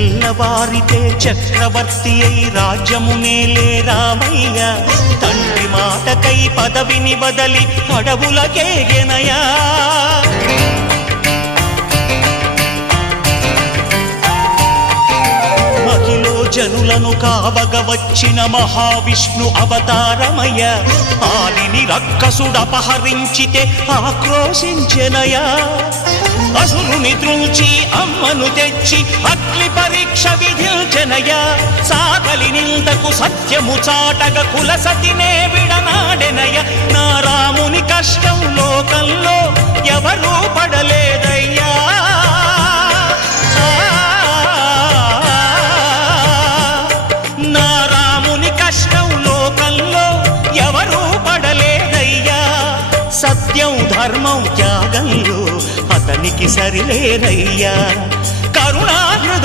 తెల్లవారితే చక్రవర్తి అయి రాజ్యమునేలే రామయ్య తండ్రి మాటకై పదవిని బదలి అడవులకేగెనయా మహిలో జనులను కావగ వచ్చిన మహావిష్ణు అవతారమయ్య ఆలిని రక్కసుడపహరించితే ఆక్రోశించెనయా అసురుని త్రుంచి అమ్మను తెచ్చి అగ్ని పరీక్ష విధించెనయ సాగలి నిందకు సత్యము చాటగ కులసతినే విడనాడెనయ నా రాముని కష్టం లోకంలో ఎవరూ పడలేదయ్యా నా రాముని కష్టం లోకంలో ఎవరూ పడలేదయ్యా సత్యం ధర్మం త్యాగంలో అతనికి సరిలేరయ్యా